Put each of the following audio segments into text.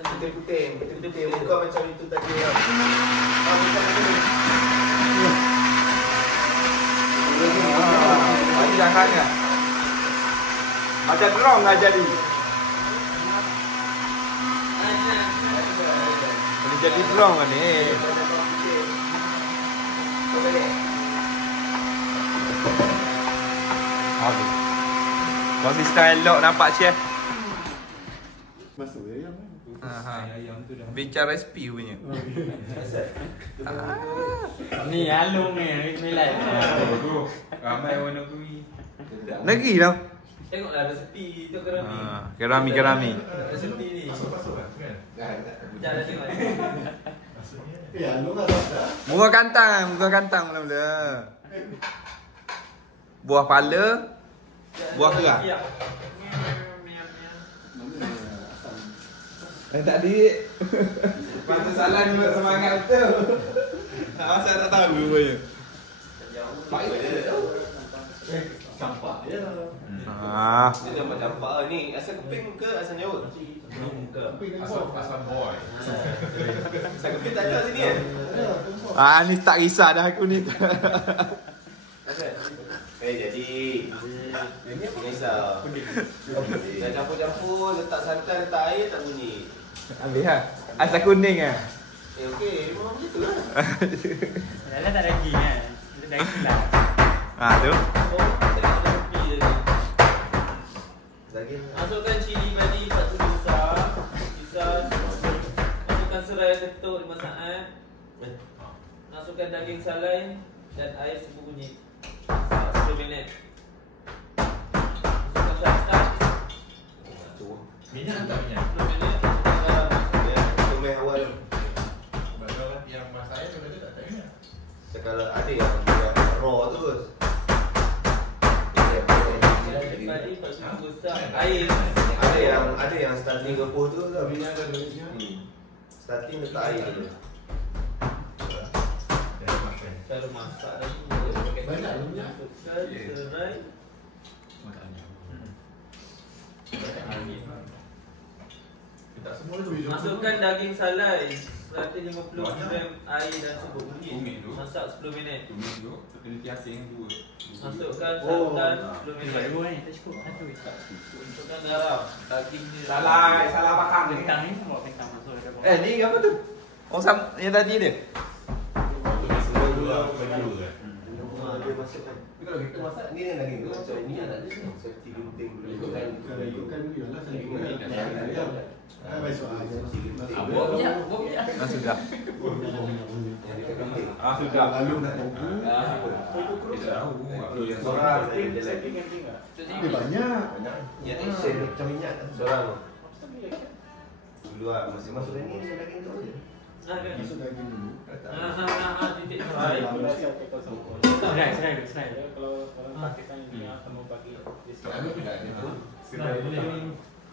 Putih-putih muka macam itu tadi lah. Jangan ya. Macam drone lah jadi. Boleh jadi drone kan ni. Habis. Konsisten elok nampak chef. Masuk ayam. Bincang resipi punya. Ni alung ni milai. Ramai warna kuih. Lagi tau. Tengoklah resepi tu kerami. Kerami. Resepi ni. Masuk kan? Jangan tengok. Alung lah. Muka kantang mula-mula. Buah pala, buah kerang. Tadi pasal salah ni semangat betul. Asal tak tahu rupanya. Campak je. Dia nampak campak ni. Asal keping ke asal nyaut? Asal boy. Asal keping tak ada sini kan? Ni tak kisah dah aku ni. Jadi ini apa kisah? Dah campur-campur, letak santan, letak air, tak bunyi. Habis lah. Asal kuning kan? Okey, memang macam tu lah. Dalam tak daging kan. Daging lah. Tu. Oh, tengok resepi je ni. Daging. Masukkan cili padi 4 sudu besar. Masukkan serai ketuk 5 saat. Masukkan daging salai dan air sebunyi 10 minit. Masukkan santan Minyak tak minyak? 10 minit. Masukkan garam. Tumis awal. Kalau yang masak air tu tak minyak. Kalau ada yang raw terus. Daging padi 4 sudu besar. Air. Ada yang starting repuh tu tau. Minyak dan minyak. Starting letak air dulu. Cara masak lagi. Banyak minyak. Masukkan serai. Tak semua tu. Masukkan daging salai 150 gram air dan sebut Tumis bunyi. dulu. Masak 10 minit. Tumis dulu. Teliti asing dua. Masukkan Oh. santan 10 minit. Tak cukup satu. Masukkan garam. Daging ni Salah faham ni. Kentang ni bawa kentang masuk dekat bawah. Ni apa tu? Yang tadi dia. Tumis semua dua. Berdua kan? Dia masukkan. Kalau kita masak ni yang daging tu macam minyak tak ada ni. Seperti gunting dulu. Ikutkan dia lah. Saya besok aja. Bawa minyak, bawa minyak. Sudah. Yang dekat gunting. Sudah. Lalu nak tunggu. Kita tahu. Apa yang Seorang dia lagi. Dia banyak. Yang action macam minyak kan. Seorang tu. Dulu lah. Masih masuk ni macam daging tu je. Masuk daging dulu. Titik serai. Serai. Kalau orang pakaikan ini akan mau pakai Ada tidak dia tu?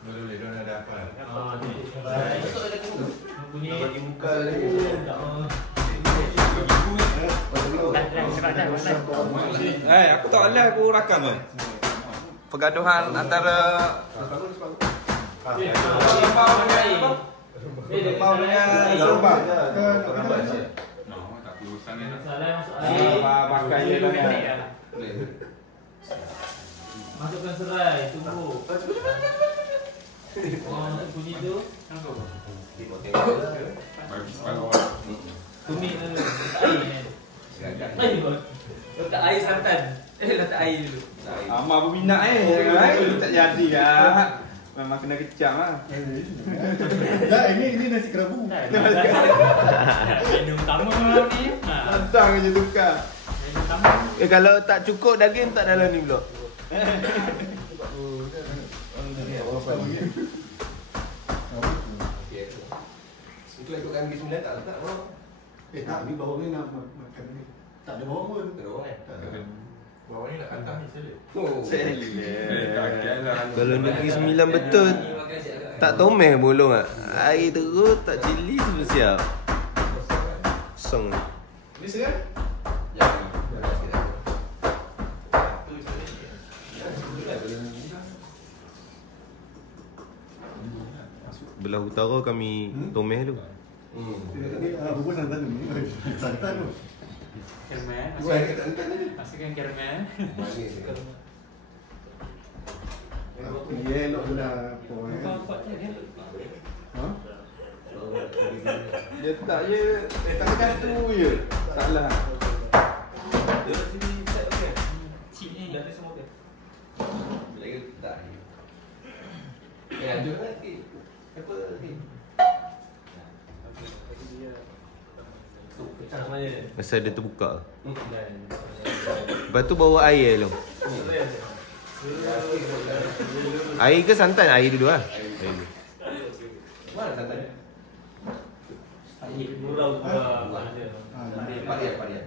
Boleh, dia ada apa? Titik serai. Masuk daging tu. Bunyi. Bagi muka lagi. Aku tak boleh aku rakam kan. Pergaduhan antara Lepau dengan air. Lepau dengan Sebab. Tak perlu sangat. Salai masuk air. Pakai je lah. Masukkan serai. Tunggu. Masuk bunyi tu. Bagi separuh. Tumis dulu. Letak air ni. Letak air santan. Letak air dulu. Amal berminat tak jadi lah. Memang kena kecam lah. Tak, ini nasi kerabu. Menu utama ni. Pantang je tukar. Menu utama. Kalau tak cukup daging tak dalam ni pula. Itu ikutkan bismillah tak letak bawang. Tak, ni bawang ni nak makan ni. Tak ada bawang pun. Tak ada bawang kan? Tak ada. Bawah ni nak kantang ni saja. Kalau negeri sembilan betul tak tomeh bolong ah. Air terus tak cili semua siap. Kosong. Ni segan? Belah utara kami Tomeh tu. Bubur santan ni. Santan tu. Caramel. Buat kat santan ni. Masukkan caramel. Manis. Dia elok pula. Kau je dia. Ha? Dia tak je. Tekan tu je. Taklah. Dia sini set okey. Cik ni. Dah ni semua okey. Lagi tak. Ada lagi. Apa ni? Nak mana dia? Masa dia terbuka. Lepas tu bawa air dulu. Air ke santan? Air dulu lah. Air dulu. Mana santan? Murau mana dia? Parian.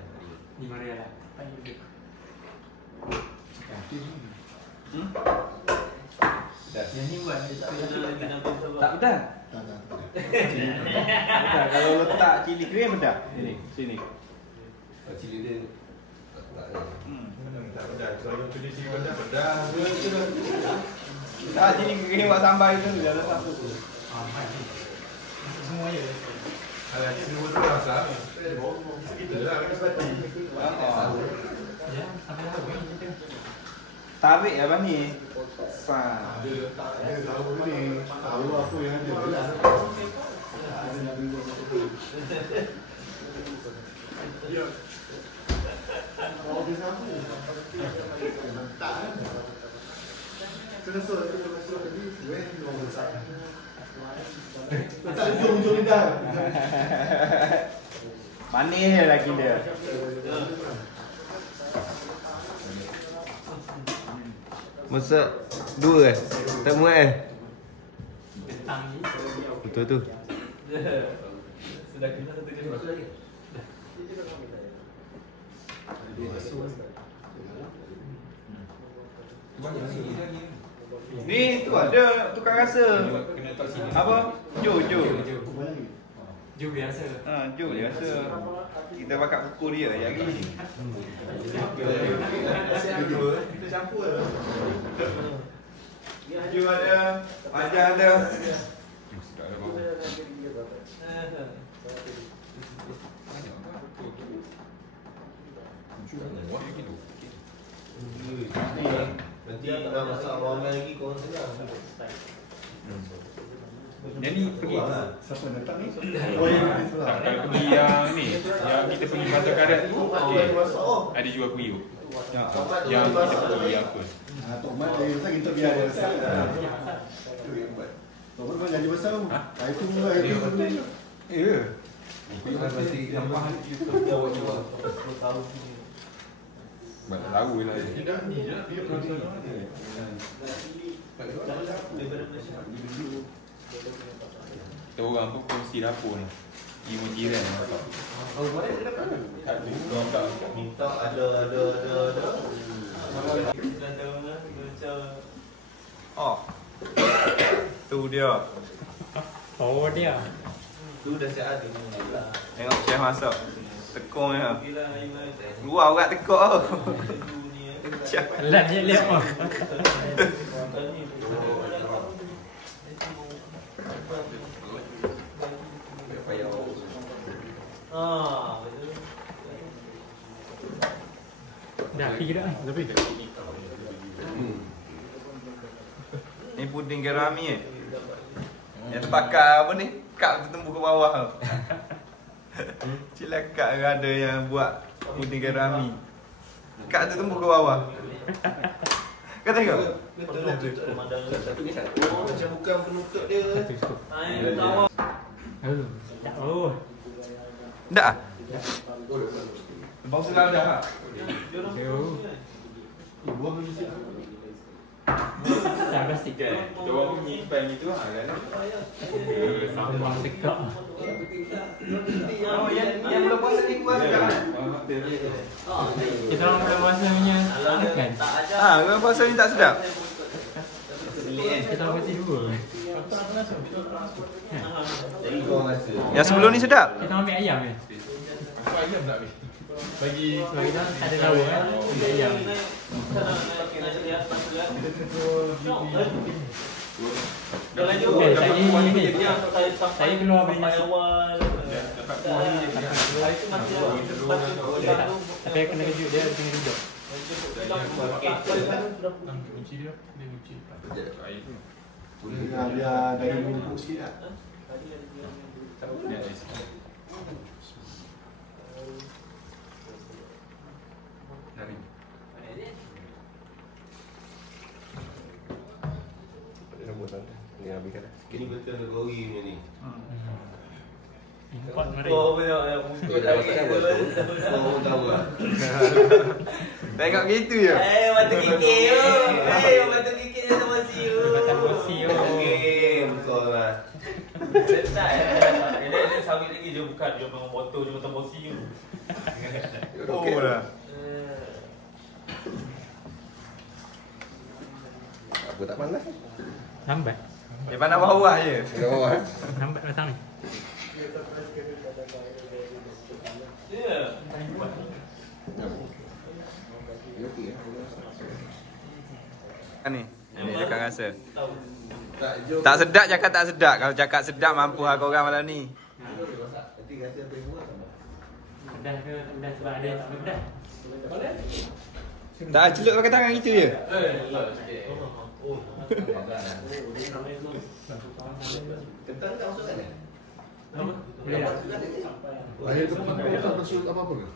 5 rial lah. Yang ni buat dia tak Kena lagi nampak sebab. Tak pedas. Tak. Pedas. Kalau letak cili kering pedas. Sini. Cili dia tak. Tak pedas. Kalau pilih cili pedas. Tak cili kering buat sambal itu dah letak tu. semua je. Alah, semua tu rasa. Kita lah kena sepati. Ya, sampai dah habis kita. Tarik apa ni? Sah. Ada tahu ni. Tahu apa yang ada. Oh, bisa apa? Tak kan? Kena suruh tadi. Weh, dia letak. Letak hujung lidah. Manis lagi dia. Masak 2 tak muat Bentang ni. Betul tu. Sudah kena satu kali masuk lagi. Ni tu ada tukar rasa. Apa? Jo. Ju biasa. Jo biasa. Kita pakai buku dia lagi. Kita campur lah. Jo ada, Maja ada. Nanti nak masak ramai lagi korang senang. Yang ni pergi. Siapa yang datang ni? Oh, yang ni Tak, kalau pergi yang ni, yang kita pergi Pasar Karat tu, ada jual kuih. Yang kita pergi apa? Tok Mat dari besar kita biar dia besar. Tok Mat pun jadi besar. Itu pula itu. Ya. Pasti gampang kita bawa jual. 10 tahun ni. Banyak tahu lah. Tidak ni je, dia produk dia. Daripada Malaysia. Kita orang pun kongsi dapur ni. Ibu jiran. Oh, mana dia dapat? Tak ada. Minta ada. Dah tahu lah macam Oh. Tu dia. Oh dia. tu dah siap ada ni. Tengok chef masak. Tekong dia. Gila air main. Luar orang tekok tu. Dunia. Chef. Lan je lihat oh. Ah, betul. Dah pergi dah. Tapi Ni puding gerami Yang terbakar apa ni? Kap tu tembus ke bawah tu. Cilakak ada yang buat puding gerami. Kap tu tembus ke bawah. Kau tengok? Betul lah tu. Macam bukan penutup dia. Air tawar. Tak oh. Tak ah? Bau selau dah tak? buah mesti. Dah plastik ke? Kita orang pun nyimpan gitu lah kan. Sama dekat. Oh, yang belum puasa ni puasa dah. Kita orang belum puasa punya makan. Tak ajar. Ah, belum puasa ni tak sedap. Kita orang masih dua. Jadi korang rasa. Yang sebelum ni sedap. Kita ambil ayam je. Apa ayam tak habis? Bagi Sebab kita tak ada lauk kan. Ambil ayam. Dah lagi Eh, tak ini. Saya keluar beli nasi. awal. Dapat kuah ni je. Hari tu masih ada. Tapi aku kena kejut dia tengah duduk. Kunci dia. Dia kunci. Air tu. Biar daging numpuk sikit lah. Ni air sikit. Dari. Ni habiskan dah. Ini betul ke gori punya ni. Empat mari. Oh, banyak yang muka Dah masak dah bos. Oh, tahu lah. Tengok gitu je. mata kikir mata kikir dia sama si Kata bosi yo. Okey, betul lah. Letak dia sawit lagi dia bukan dia memang motor dia macam bosi tu. Oh dah. Apa tak panas? Lambat. Dia pandang bawah je. Kat bawah. Lambat datang ni. Ya. Ni. Ini dia akan rasa. Tahu. Tak sedap cakap tak sedap. Kalau cakap sedap mampu lah korang malam ni. Nanti rasa apa yang buat sama. Pedas ke pedas sebab ada yang tak boleh pedas. Tak celup pakai tangan gitu je. Kentang tak masukkan kan? Boleh tak? Air tu tak masuk apa-apa ke?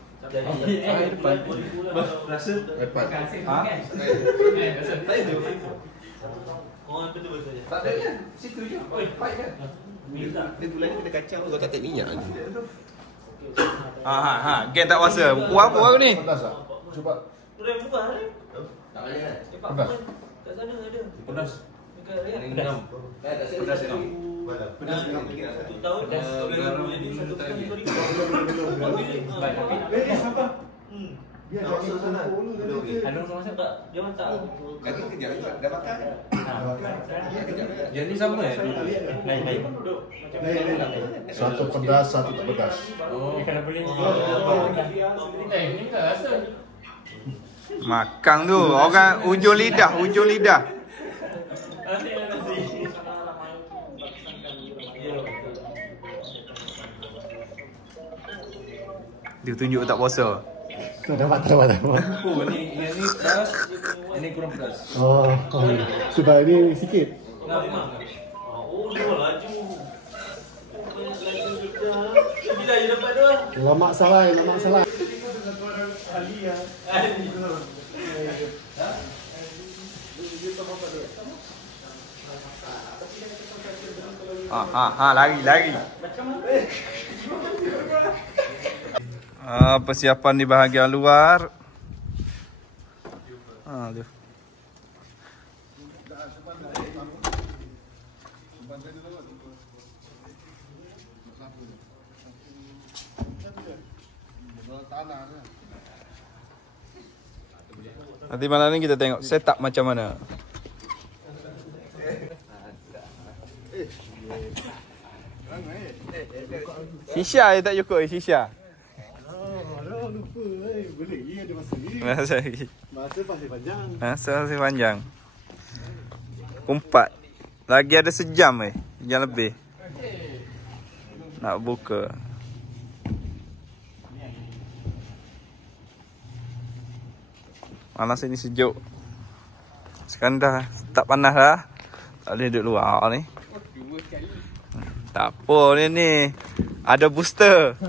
Rasa Lepas. Ha? orang betul saja. Tak ada kan? Situ je. Pipe kan? Dia bulan ni kena kacang kau tak minyak ni. Ha. Gen tak puasa. Kuah apa aku ni? Pedas tak? Cuba. Rem bukan rem. Tak boleh kan? Pedas. Kat sana ada. Pedas. Dekat rem. Pedas. Tak saya pedas ni. Pedas ni nak pergi nak. 1 tahun Garam jadi 1 tak tahun lagi. 2000. Beres apa? Biar Tak masuk sana. Halung sama Tak, dia masak. Lagi kejap juga. Dah makan? Yang ni sama Lain. Satu pedas, satu tak pedas. Oh. Kalau boleh. Ni tak rasa. Makan tu. Orang ujung lidah. Dia tunjuk tak puasa. Tak dapat. Oh, ni yang ni pedas. Yang ni kurang pedas. Oh. Sebab ini sikit. Oh, dia laju. Banyak laju kita. Bila dia dapat tu? Lemak salai. Lari. Persiapan di bahagian luar. Tu. Nanti malam ni kita tengok setup macam mana. Shisha je tak cukup shisha. Lupa. Boleh lagi ada masa ni. Masa lagi. Masa pasal panjang. Masih panjang. Kumpat. Lagi ada sejam Sejam lebih. Nak buka. Malam sini sejuk. Sekarang dah tak panas dah. Tak boleh duduk luar ni. Tak apa ni. Ada booster.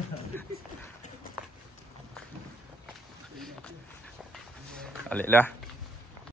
Baliklah.